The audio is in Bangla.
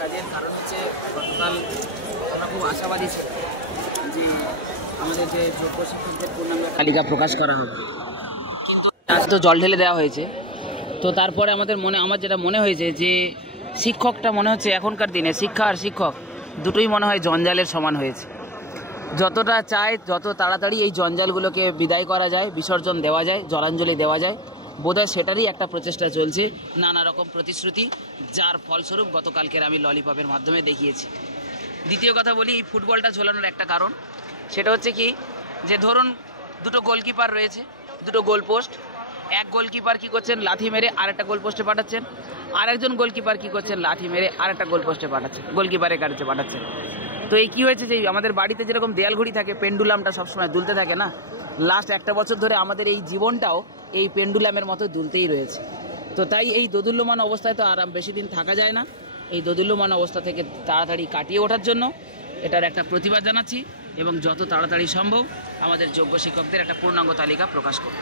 কাজের কারণ হচ্ছে গতকাল আমরা খুব আশাবাদী ছিল যে আমাদের যে যোগ্য শিক্ষকদের পূর্ণাঙ্গ তালিকা প্রকাশ করা হবে। আজ তো জল ঢেলে দেওয়া হয়েছে, তো তারপরে আমার যেটা মনে হয়েছে যে শিক্ষকটা মনে হচ্ছে এখনকার দিনে শিক্ষা আর শিক্ষক দুটোই মনে হয় জঞ্জালের সমান হয়েছে। যতটা চায় যত তাড়াতাড়ি এই জঞ্জালগুলোকে বিদায় করা যায়, বিসর্জন দেওয়া যায়, জলাঞ্জলি দেওয়া যায়, বোধহয় সেটারই একটা প্রচেষ্টা চলছে, নানা রকম প্রতিশ্রুতি, যার ফলস্বরূপ গতকালকের আমি ললিপপের মাধ্যমে দেখিয়েছি। দ্বিতীয় কথা বলি, এই ফুটবলটা ঝোলানোর একটা কারণ, সেটা হচ্ছে কি যে ধরুন দুটো গোলকিপার রয়েছে, দুটো গোলপোস্ট, এক গোলকিপার কী করছেন, লাথি মেরে আরেকটা গোলপোস্টে পাঠাচ্ছেন, আরেকজন গোলকিপার কী করছেন, লাথি মেরে আরেকটা গোলপোস্টে পাঠাচ্ছেন, গোলকিপারের কাছে পাঠাচ্ছেন। তো এই কী হয়েছে যে আমাদের বাড়িতে যেরকম দেয়াল ঘড়ি থাকে, পেন্ডুলামটা সবসময় দুলতে থাকে না, লাস্ট একটা বছর ধরে আমাদের এই জীবনটাও এই পেন্ডুলামের মতো দুলতেই রয়েছে। তো তাই এই দোদুল্যমান অবস্থায় তো আর বেশি দিন থাকা যায় না। এই দোদুল্যমান অবস্থা থেকে তাড়াতাড়ি কাটিয়ে ওঠার জন্য এটার একটা প্রতিবাদ জানাচ্ছি এবং যত তাড়াতাড়ি সম্ভব আমাদের যোগ্য শিক্ষকদের একটা পূর্ণাঙ্গ তালিকা প্রকাশ করব।